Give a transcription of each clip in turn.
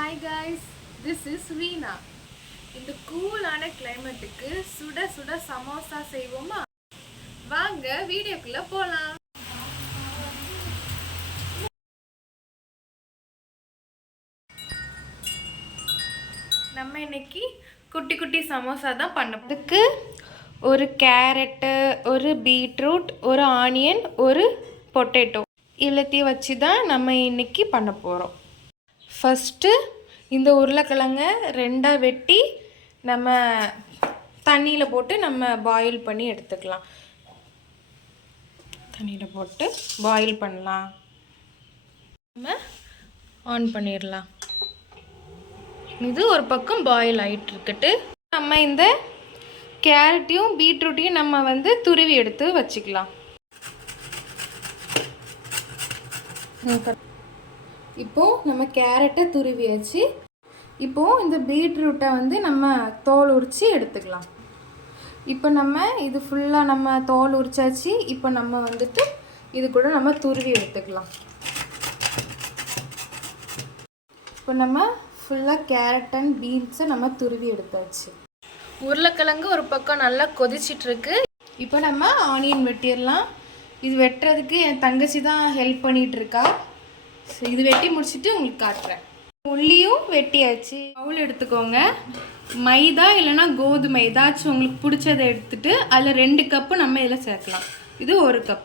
Hi guys, this is Reena. இந்த கூலான கிளைமேட்டுக்கு சுட சுட சமோசா செய்வோமா? வாங்க வீடியோக்குள்ள போலாம். நம்ம இன்னைக்கு குட்டி குட்டி சமோசா தான் பண்ண. அதுக்கு ஒரு கேரட்டு, ஒரு பீட்ரூட், ஒரு ஆனியன், ஒரு பொட்டேட்டோ எல்லாத்தையும் வச்சு தான் நம்ம இன்னைக்கு பண்ண போகிறோம். ஃபஸ்ட்டு இந்த உருளைக்கிழங்க ரெண்டாக வெட்டி நம்ம தண்ணியில் போட்டு நம்ம பாயில் பண்ணி எடுத்துக்கலாம். தண்ணியில் போட்டு பாயில் பண்ணலாம். நம்ம ஆன் பண்ணிடலாம். இது ஒரு பக்கம் பாயில் ஆகிட்டு இருக்கட்டு. நம்ம இந்த கேரட்டையும் பீட்ரூட்டையும் நம்ம துருவி எடுத்து வச்சுக்கலாம். இப்போது நம்ம கேரட்டை துருவியாச்சு. இப்போது இந்த பீட்ரூட்டை நம்ம தோல் உரித்து எடுத்துக்கலாம். இப்போ நம்ம இது ஃபுல்லாக நம்ம தோல் உரிச்சாச்சு. இப்போ நம்ம இது கூட நம்ம துருவி எடுத்துக்கலாம். இப்போ நம்ம ஃபுல்லாக கேரட் அண்ட் பீன்ஸை நம்ம துருவி எடுத்தாச்சு. உருளைக்கிழங்கு ஒரு பக்கம் நல்லா கொதிச்சிட்ருக்கு. இப்போ நம்ம ஆனியன் வெட்டிடலாம். இது வெட்டுறதுக்கு என் தங்கச்சி தான் ஹெல்ப் பண்ணிகிட்ருக்கா. இது வெட்டி முடிச்சுட்டு உங்களுக்கு காட்டுறேன். உள்ளியும் வெட்டியாச்சு. பவுல் எடுத்துக்கோங்க. மைதா இல்லைன்னா கோதுமை ஏதாச்சும் உங்களுக்கு பிடிச்சதை எடுத்துட்டு அதில் 2 கப்பு நம்ம இதில் சேர்க்கலாம். இது 1 கப்.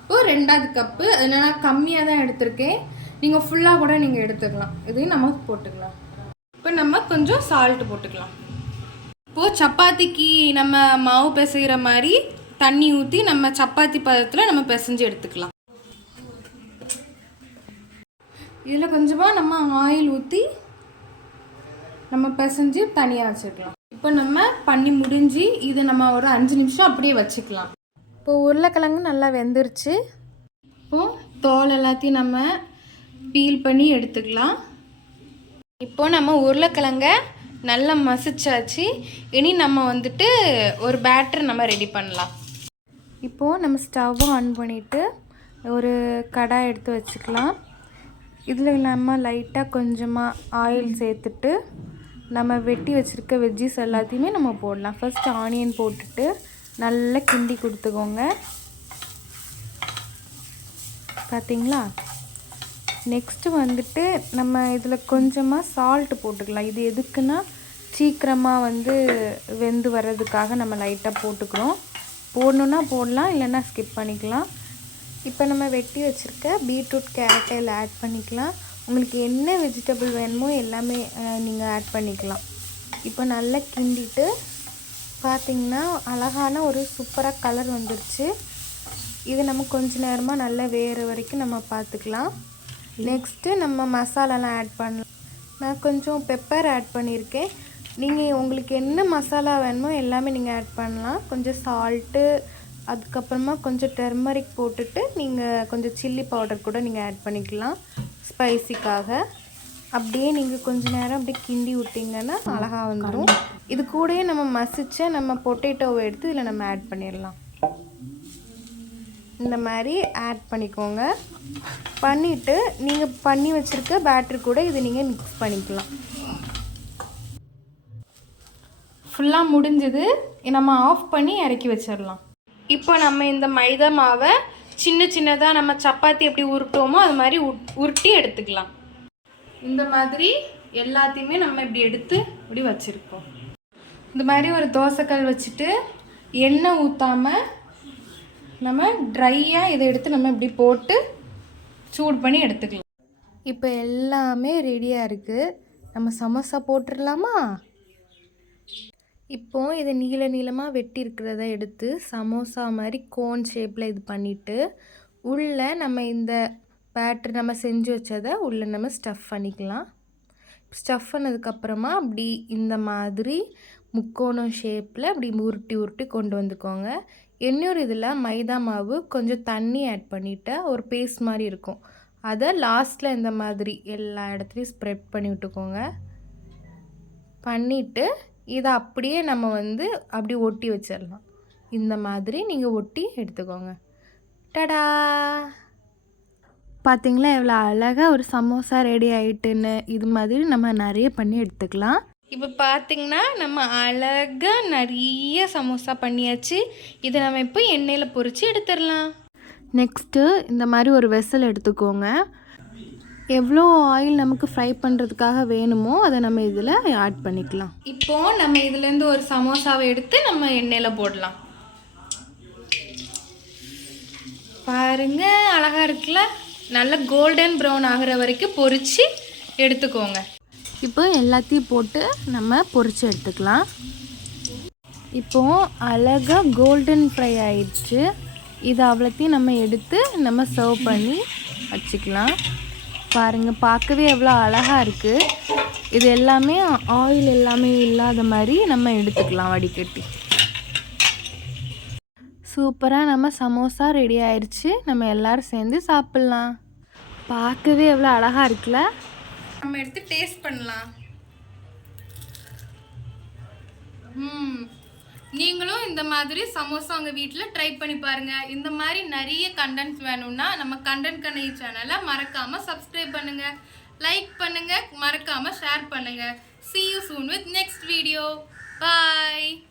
இப்போது 2வது கப்பு அதில் நான் கம்மியாக தான் எடுத்திருக்கேன். நீங்கள் ஃபுல்லாக கூட நீங்கள் எடுத்துக்கலாம். இதையும் நம்ம போட்டுக்கலாம். இப்போ நம்ம கொஞ்சம் சால்ட்டு போட்டுக்கலாம். இப்போது சப்பாத்திக்கு நம்ம மாவு பிசைகிற மாதிரி தண்ணி ஊற்றி நம்ம சப்பாத்தி பதத்தில் நம்ம பிசைஞ்சு எடுத்துக்கலாம். இதில் கொஞ்சமாக நம்ம ஆயில் ஊற்றி நம்ம பிசைஞ்சு தனியாக வச்சுக்கலாம். இப்போ நம்ம பண்ணி முடிஞ்சு இதை நம்ம ஒரு 5 நிமிஷம் அப்படியே வச்சுக்கலாம். இப்போது உருளைக்கிழங்கு நல்லா வெந்துருச்சு. இப்போது தோல் எல்லாத்தையும் நம்ம பீல் பண்ணி எடுத்துக்கலாம். இப்போது நம்ம உருளைக்கிழங்க நல்லா மசிச்சாச்சு. இனி நம்ம ஒரு பேட்டர் நம்ம ரெடி பண்ணலாம். இப்போது நம்ம ஸ்டவ் ஆன் பண்ணிவிட்டு ஒரு கடாய் எடுத்து வச்சுக்கலாம். இதில் நம்ம லைட்டாக கொஞ்சமாக ஆயில் சேர்த்துட்டு நம்ம வெட்டி வச்சுருக்க வெஜ்ஜிஸ் எல்லாத்தையுமே நம்ம போடலாம். ஃபஸ்ட்டு ஆனியன் போட்டுட்டு நல்லா கிண்டி கொடுத்துக்கோங்க. பார்த்திங்களா? நெக்ஸ்ட்டு நம்ம இதில் கொஞ்சமாக சால்ட்டு போட்டுக்கலாம். இது எதுக்குன்னா சீக்கிரமாக வெந்து வர்றதுக்காக நம்ம லைட்டாக போட்டுக்கிறோம். போடணுன்னா போடலாம், இல்லைன்னா ஸ்கிப் பண்ணிக்கலாம். இப்போ நம்ம வெட்டி வச்சுருக்க பீட்ரூட் கேரட்டை இதில் ஆட் பண்ணிக்கலாம். உங்களுக்கு என்ன வெஜிடபிள் வேணுமோ எல்லாமே நீங்கள் ஆட் பண்ணிக்கலாம். இப்போ நல்லா கிண்டிட்டு பார்த்திங்கன்னா அழகான ஒரு சூப்பராக கலர் வந்துருச்சு. இது நம்ம கொஞ்ச நேரமாக நல்லா வேறு வரைக்கும் நம்ம பார்த்துக்கலாம். நெக்ஸ்ட்டு நம்ம மசாலாலாம் ஆட் பண்ணலாம். நான் கொஞ்சம் பெப்பர் ஆட் பண்ணியிருக்கேன். நீங்கள் உங்களுக்கு என்ன மசாலா வேணுமோ எல்லாமே நீங்கள் ஆட் பண்ணலாம். கொஞ்சம் சால்ட்டு, அதுக்கப்புறமா கொஞ்சம் டர்மரிக் போட்டுட்டு நீங்கள் கொஞ்சம் சில்லி பவுடர் கூட நீங்கள் ஆட் பண்ணிக்கலாம் ஸ்பைசிக்காக. அப்படியே நீங்கள் கொஞ்ச நேரம் அப்படியே கிண்டி விட்டிங்கன்னா அழகாக வந்துடும். இது கூடயே நம்ம மசிச்ச நம்ம பொட்டேட்டோவை எடுத்து இதில் நம்ம ஆட் பண்ணிடலாம். இந்த மாதிரி ஆட் பண்ணிக்கோங்க. பண்ணிவிட்டு நீங்கள் பண்ணி வச்சுருக்க பேட்டர் கூட இதை நீங்கள் மிக்ஸ் பண்ணிக்கலாம். ஃபுல்லாக முடிஞ்சது. நம்ம ஆஃப் பண்ணி இறக்கி வச்சிடலாம். இப்போ நம்ம இந்த மைதா மாவை சின்ன சின்னதாக நம்ம சப்பாத்தி எப்படி உருட்டுவோமோ அது மாதிரி உருட்டி எடுத்துக்கலாம். இந்த மாதிரி எல்லாத்தையுமே நம்ம இப்படி எடுத்து இப்படி வச்சுருக்கோம். இந்த மாதிரி ஒரு தோசைக்கல் வச்சுட்டு எண்ணெய் ஊற்றாமல் நம்ம ட்ரையாக இதை எடுத்து நம்ம இப்படி போட்டு சூடு பண்ணி எடுத்துக்கலாம். இப்போ எல்லாமே ரெடியாக இருக்குது. நம்ம சமோசா போட்டுடலாமா? இப்போது இதை நீள நீளமாக வெட்டி இருக்கிறத எடுத்து சமோசா மாதிரி கோன் ஷேப்பில் இது பண்ணிவிட்டு உள்ளே நம்ம இந்த பேட்டர் நம்ம செஞ்சு வச்சதை உள்ளே நம்ம ஸ்டஃப் பண்ணிக்கலாம். ஸ்டஃப் பண்ணதுக்கப்புறமா அப்படி இந்த மாதிரி முக்கோணம் ஷேப்பில் அப்படி உருட்டி உருட்டி கொண்டு வந்துக்கோங்க. இன்னொரு இதில் மைதா மாவு கொஞ்சம் தண்ணி ஆட் பண்ணிவிட்டு ஒரு பேஸ்ட் மாதிரி இருக்கும். அதை லாஸ்ட்டில் இந்த மாதிரி எல்லா இடத்துலையும் ஸ்ப்ரெட் பண்ணி விட்டுக்கோங்க. பண்ணிவிட்டு இதை அப்படியே நம்ம அப்படி ஒட்டி வச்சிடலாம். இந்த மாதிரி நீங்கள் ஒட்டி எடுத்துக்கோங்க. டடா! பார்த்தீங்களா எவ்வளோ அழகாக ஒரு சமோசா ரெடி ஆகிட்டுன்னு. இது மாதிரி நம்ம நிறைய பண்ணி எடுத்துக்கலாம். இப்போ பார்த்திங்கன்னா நம்ம அழகாக நிறைய சமோசா பண்ணியாச்சு. இதை நம்ம இப்போ எண்ணெயில் பொரித்து எடுத்துடலாம். நெக்ஸ்ட்டு இந்த மாதிரி ஒரு வெசல் எடுத்துக்கோங்க. எவ்வளோ ஆயில் நமக்கு ஃப்ரை பண்ணுறதுக்காக வேணுமோ அதை நம்ம இதில் ஆட் பண்ணிக்கலாம். இப்போது நம்ம இதுலேருந்து ஒரு சமோசாவை எடுத்து நம்ம எண்ணெயில் போடலாம். பாருங்க அழகாக இருக்குல்ல. நல்ல கோல்டன் ப்ரௌன் ஆகிற வரைக்கும் பொரித்து எடுத்துக்கோங்க. இப்போ எல்லாத்தையும் போட்டு நம்ம பொரித்து எடுத்துக்கலாம். இப்போது அழகாக கோல்டன் ஃப்ரை ஆயிடுச்சு. இது அவ்வளோத்தையும் நம்ம எடுத்து நம்ம சர்வ் பண்ணி வச்சுக்கலாம். பாருங்கள் பார்க்கவே எவ்வளோ அழகாக இருக்குது. இது எல்லாமே ஆயில் எல்லாமே இல்லாத மாதிரி நம்ம எடுத்துக்கலாம் வடிகட்டி. சூப்பராக நம்ம சமோசா ரெடி ஆயிடுச்சு. நம்ம எல்லோரும் சேர்ந்து சாப்பிட்லாம். பார்க்கவே எவ்வளோ அழகாக இருக்குல்ல. நம்ம எடுத்து டேஸ்ட் பண்ணலாம். நீங்களும் இந்த மாதிரி சமோசா உங்கள் வீட்டில் ட்ரை பண்ணி பாருங்கள். இந்த மாதிரி நிறைய கண்டென்ட்ஸ் வேணும்னா நம்ம கண்டென்ட் கண்ணை சேனலை மறக்காமல் சப்ஸ்கிரைப் பண்ணுங்கள், லைக் பண்ணுங்கள், மறக்காமல் ஷேர் பண்ணுங்கள். See you soon with next video. Bye.